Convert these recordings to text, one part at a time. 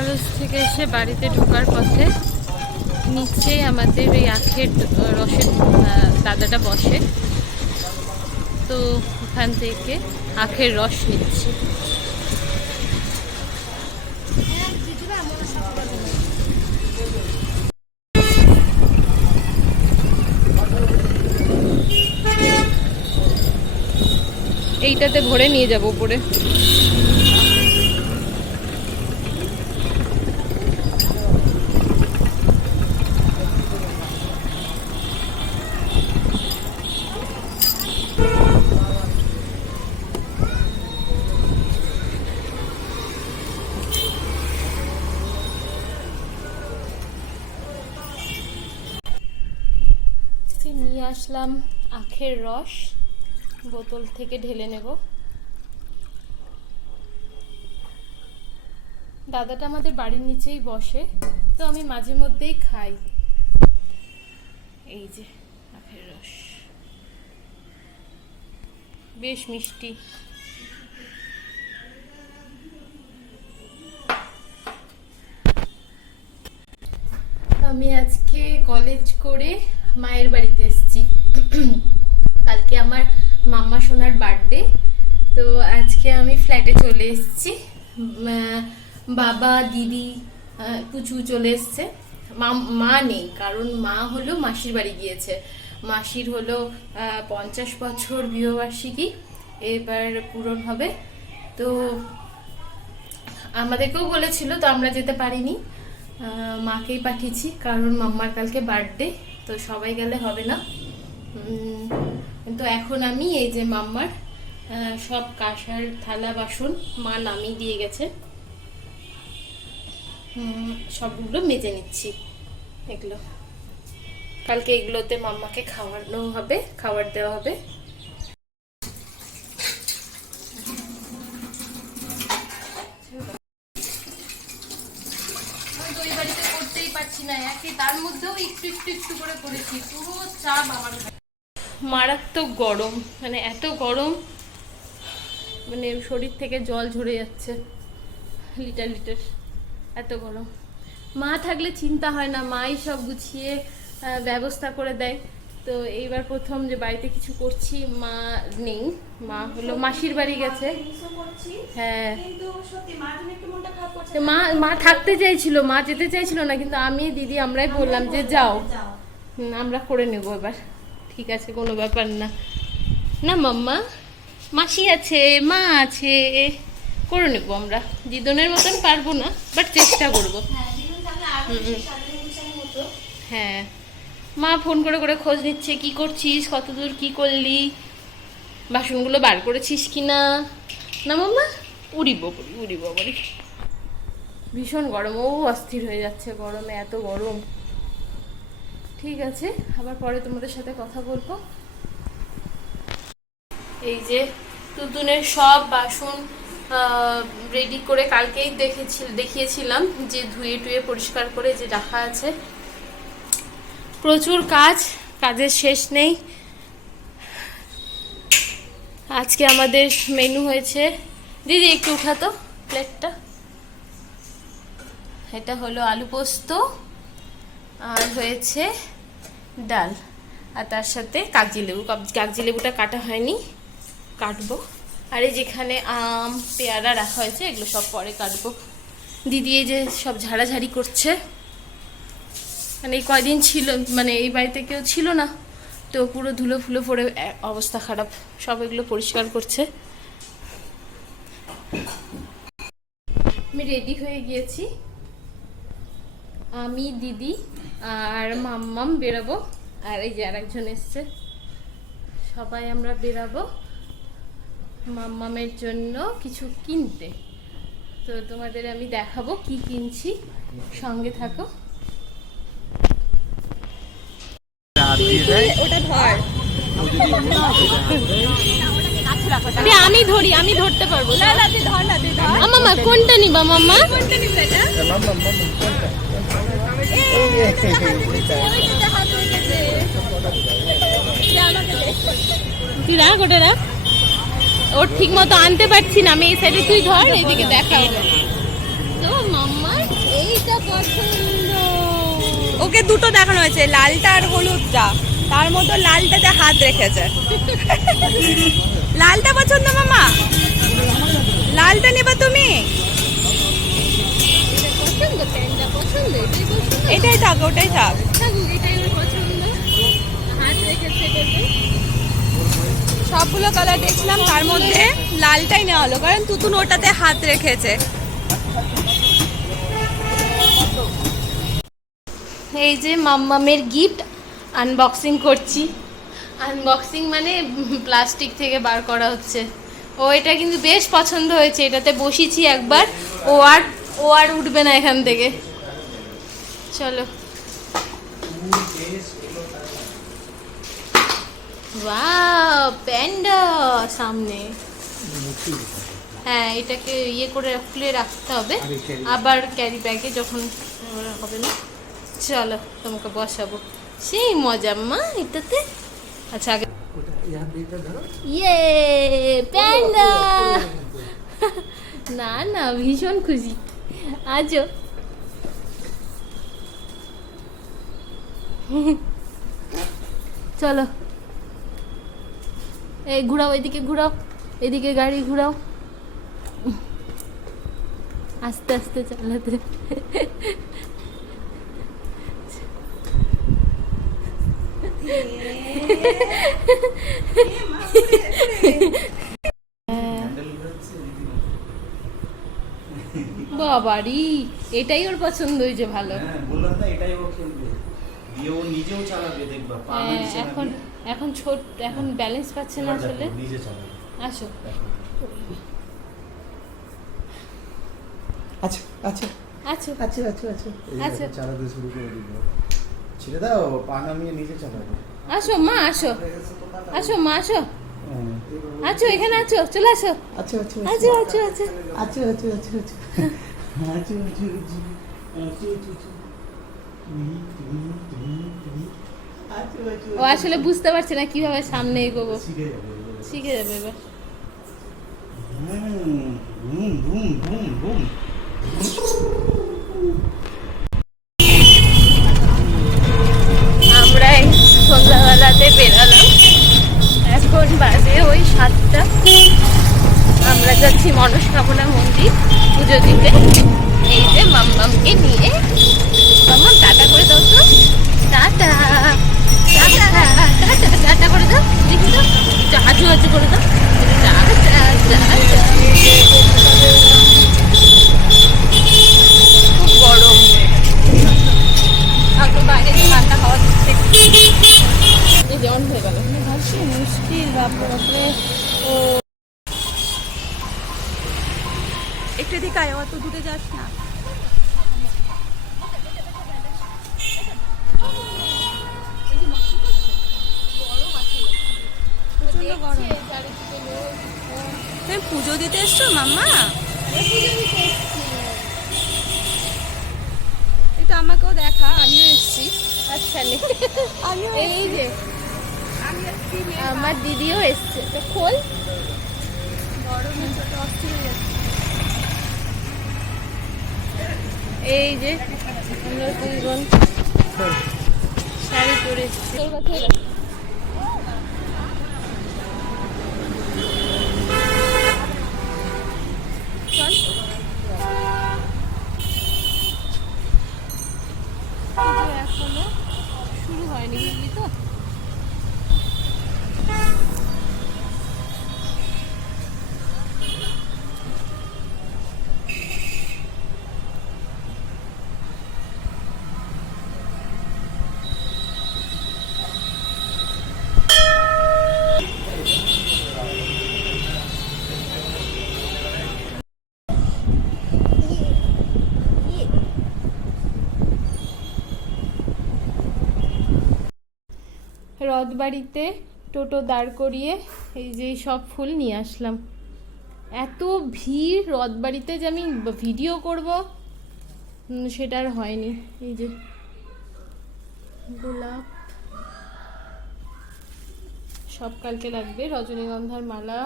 College থেকে এসে বাড়িতে ঢোকার পথে নিচেই আমাদের এই আখের রসের দাদাটা বসে, তো ওখান থেকে আখের রস নিচ্ছি। এইটাতে ভরে নিয়ে যাবো উপরে। নিয়ে আসলাম আখের রস, বোতল থেকে ঢেলে নেব। দাদাটা আমাদের বাড়ির নিচেই বসে, তো আমি মাঝে মধ্যেই খাই। এই যে আখের রস, বেশ মিষ্টি। আমি আজকে কলেজ করে মায়ের বাড়িতে এসেছি। কালকে আমার মাম্মা সোনার বার্থডে, তো আজকে আমি ফ্ল্যাটে চলে এসেছি। বাবা, দিদি, পুচু চলে এসছে। মা নেই, কারণ মা হলো মাসির বাড়ি গিয়েছে। মাসির হলো 50 বছর বিবাহবার্ষিকী এবার পূরণ হবে, তো আমাদেরকেও বলেছিল, তো আমরা যেতে পারিনি। মাকেই পাঠিয়েছি, কারণ মাম্মার কালকে বার্থডে, তো সবাই গেলে হবে না। কিন্তু এখন আমি এই যে মাম্মার সব কাঁসার থালা বাসন মা নামিয়ে দিয়ে গেছে, সবগুলো মেজে নিচ্ছি। এগুলো কালকে এগুলোতে মাম্মাকে খাওয়ানো হবে, খাবার দেওয়া হবে। ওই বাড়িতে করতেই পারছি না, তার মধ্যেও একটু একটু একটু করে করেছি, পুরো চাপ আমার। মারাত্মক গরম, মানে এত গরম, মানে শরীর থেকে জল ঝরে যাচ্ছে লিটার লিটার, এত গরম। মা থাকলে চিন্তা হয় না, মাই সব গুছিয়ে ব্যবস্থা করে দেয়। তো এইবার প্রথম যে বাড়িতে কিছু করছি, মা নেই, মা হলো মাসির বাড়ি গেছে। হ্যাঁ, মা থাকতে চাইছিল, মা যেতে চাইছিল না, কিন্তু আমি দিদি আমরাই বললাম যে যাও, আমরা করে নেব এবার। ঠিক আছে, কোনো ব্যাপার না। না মাম্মা, মাসি আছে, মা আছে, করে নেব আমরা। দিদনের মতন পারবো না, বাট চেষ্টা করবো। হ্যাঁ, মা ফোন করে করে খোঁজ নিচ্ছে, কি করছিস, কতদূর কি করলি, বাসনগুলো বার করেছিস কিনা। না মাম্মা, উড়িব বলি। ভীষণ গরম, ও অস্থির হয়ে যাচ্ছে গরমে, এত গরম। ঠিক আছে, আবার পরে তোমাদের সাথে কথা বলবো। এই যে তুতুনের সব বাসন রেডি করে কালকেই দেখিয়েছিলাম, যে ধুয়ে টুয়ে পরিষ্কার করে যে রাখা আছে। প্রচুর কাজের শেষ নেই। আজকে আমাদের মেনু হয়েছে, দিদি একটু উঠাতো প্লেটটা। এটা হলো আলু পোস্ত, আর হয়েছে ডাল, আর তার সাথে কাগজি লেবুটা কাটা হয়নি, কাটবো। আর এই যেখানে আম পেয়ারা রাখা হয়েছে, এগুলো সব পরে কাটবো। দিদি এই যে সব ঝাড়াঝাড়ি করছে, মানে এই কয়দিন ছিল, মানে এই বাড়িতে কেউ ছিল না, তো পুরো ধুলো ফুলো পড়ে অবস্থা খারাপ, সব এগুলো পরিষ্কার করছে। আমি রেডি হয়ে গিয়েছি, আমি, দিদি আর মাম্মাম বেরাবো, আর এই যে আরেকজন এসছে, সবাই আমরা বেরাবো মাম্মামের জন্য কিছু কিনতে। তো তোমাদের আমি দেখাবো কি কিনছি, সঙ্গে থাকো। আমি ধরতে পারবো। মাম্মা কোনটা নিবা? মাম্মা তুই রাখ, ওটা রাখ, ওর ঠিক মতো আনতে পারছি না আমি। এই সাইডে তুই ধর, এইদিকে দেখা। তো মাম্মার ওকে দুটো দেখানো হয়েছে, লালটা আর হলুদটা, তার মধ্যে লালটাতে হাত রেখেছে। লালটা পছন্দ মামা? লালটা নেবা তুমি? এটাই থাক, ওটাই থাক। সবগুলো কালার দেখছিলাম, তার মধ্যে লালটাই নেওয়া হলো, কারণ তুতুন ওটাতে হাত রেখেছে। এই যে মাম্মামের গিফট আনবক্সিং করছি। আনবক্সিং মানে প্লাস্টিক থেকে বার করা হচ্ছে। ও এটা কিন্তু বেশ পছন্দ হয়েছে, এটাতে বসিছি একবার, ও আর উঠবে না এখান থেকে। চলো। ওয়াও, প্যান্ডা সামনে। হ্যাঁ, এটাকে ইয়ে করে খুলে রাখতে হবে, আবার ক্যারি ব্যাগে যখন হবে না। চলো তোমাকে বসাবো, সেই মজা মা এটাতে। আচ্ছা আগে ইয়ে প্যান্ডা। না না, ভীষণ খুশি। আজও চলো, এই ঘুরাও, এদিকে ঘুরাও, এদিকে গাড়ি ঘুরাও, আস্তে আস্তে চালাতে। বাবারি, এটাই ওর পছন্দ হয়েছে, ভালো। বললাম না এটাই ও খেলবে, দিয়ে ও নিজেও চালাবে, দেখবা পা নিচে এখন এখন ছোট, এখন ব্যালেন্স পাচ্ছে না আসলে। নিজে চালাবে। আসো। আচ্ছা আচ্ছা আচ্ছা আচ্ছা আচ্ছা আচ্ছা আচ্ছা, চালাতে শুরু করে দিল। ছেড়ে দাও, পা নামিয়ে নিজে চালাবে। আসো মা, আসো আসো মা, আসো আছো, এখানে আছো, চলে আসো। আচ্ছা আচ্ছা আছো আছো আছো আচ্ছা আচ্ছা আচ্ছা আচ্ছা আচ্ছা ও আসলে বুঝতে পারছে না কিভাবে সামনে এগোবো, শিখে যাবে এবার। আমরা এই সন্ধ্যাবেলাতে বেরালাম, এখন বাজে ওই 7টা। আমরা যাচ্ছি মনস্কামনা মন্দির পুজো দিতে। এই যে মাম্মামকে নিয়ে, মাম্মাম টাটা করে দাও তো, টাটা টাটা টাটা টাটা করে দাও, দেখি তো, আজু আজু করে দাও, টাটা টাটা। খুব গরম, হয়তো বাইরে ঠান্ডা হাওয়া দিচ্ছে। এই যেমন হয়ে গেল, ভাবছি মুশকিল, বাপরে। ও একটু এদিকে আয়, অত দূরে যাস না। প্রচন্ড গরম। তুমি পুজো দিতে এসছো মাম্মা? একটু আমাকেও দেখা, আমিও এসছি। আচ্ছা, আমিও এই যে আমার দিদিও এসছে, তো খোল। গরমে ছোট অস্থির হয়ে যাচ্ছে। এই যে আমরা 2 বোন শাড়ি পরে এসছি। তোর কাছে এখনো শুরু হয়নি, বুঝলি তো। রথবাড়িতে টোটো দাঁড় করিয়ে এই যে সব ফুল নিয়ে আসলাম। এত ভিড় রথবাড়িতে যে আমি ভিডিও করব সেটা আর হয়নি। এই যে গোলাপ সব কালকে লাগবে, রজনীগন্ধার মালা।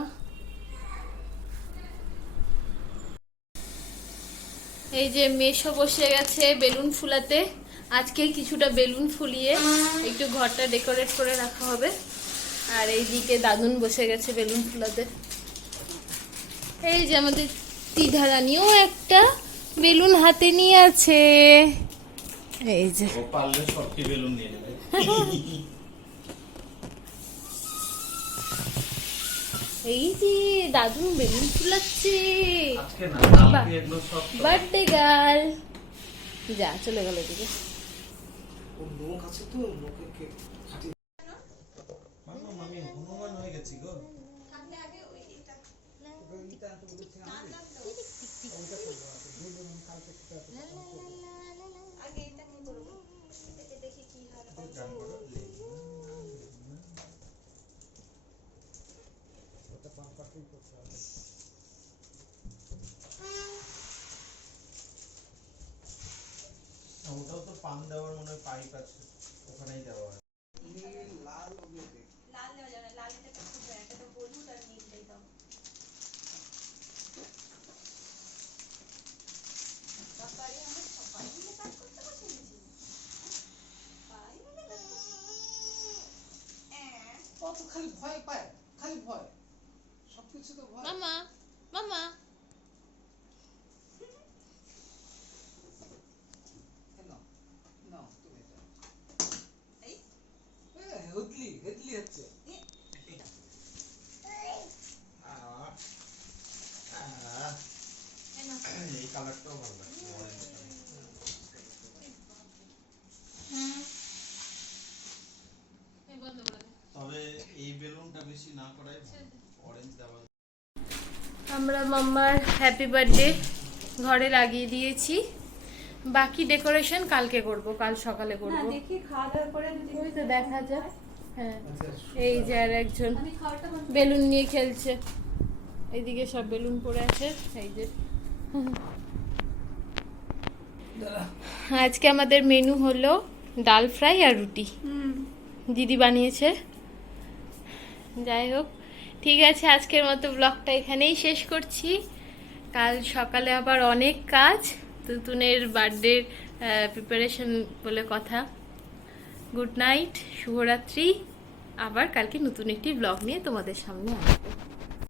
এই যে মেশো বসে গেছে বেলুন ফুলাতে। আজকে কিছুটা বেলুন ফুলিয়ে একটু ঘরটা ডেকোরেট করে রাখা হবে। আর এইদিকে দাদুন বসে গেছে বেলুন ফুলাতে। এই যে আমাদের তিধারানিও একটা বেলুন হাতে নিয়ে আছে। এই যে ও পারলে সবটি বেলুন নিয়ে নেবে। এই যে দাদুন বেলুন ফুলাচ্ছে। আজকে না, বাবা। কালকে এগুলো সব তো- বার্থডে গার্ল যা চলে গেল এদিকে। ওর মুখ আছে তো, মুখে খাটি মামা, আমি হনুমান হয়ে গেছি গো। ওটাও তো পান দেওয়ার মনে হয় পাইপ আছে, ওখানেই দেওয়া হয়। নীল লাল ওগুলো দেখ। কত খালি ভয় পায়, খালি ভয়, সবকিছু তো ভয়। মামা মামা নাও, নাও তুমি এটা। হেদলি হেদলি হচ্ছে। এই কালারটাও ভালো লাগছে, orange color। তবে এই বেলুনটা বেশি না করাই অরেঞ্জ দেওয়া। আমরা মাম্মার হ্যাপি বার্থডে ঘরে লাগিয়ে দিয়েছি। বাকি ডেকোরেশন কালকে করব, কাল সকালে করব। দেখি খাওয়া দাওয়ার পরে ওই তো দেখা যাক। হ্যাঁ এই যে আর একজন বেলুন নিয়ে খেলছে। এইদিকে সব বেলুন পড়ে আছে। এই যে আজকে আমাদের মেনু হলো ডাল ফ্রাই আর রুটি, দিদি বানিয়েছে। যাই হোক, ঠিক আছে, আজকের মতো ব্লগটা এখানেই শেষ করছি। কাল সকালে আবার অনেক কাজ, তুতুনের বার্থডে প্রিপারেশন বলে কথা। গুড নাইট, শুভরাত্রি। আবার কালকে নতুন একটি ব্লগ নিয়ে তোমাদের সামনে আসবো।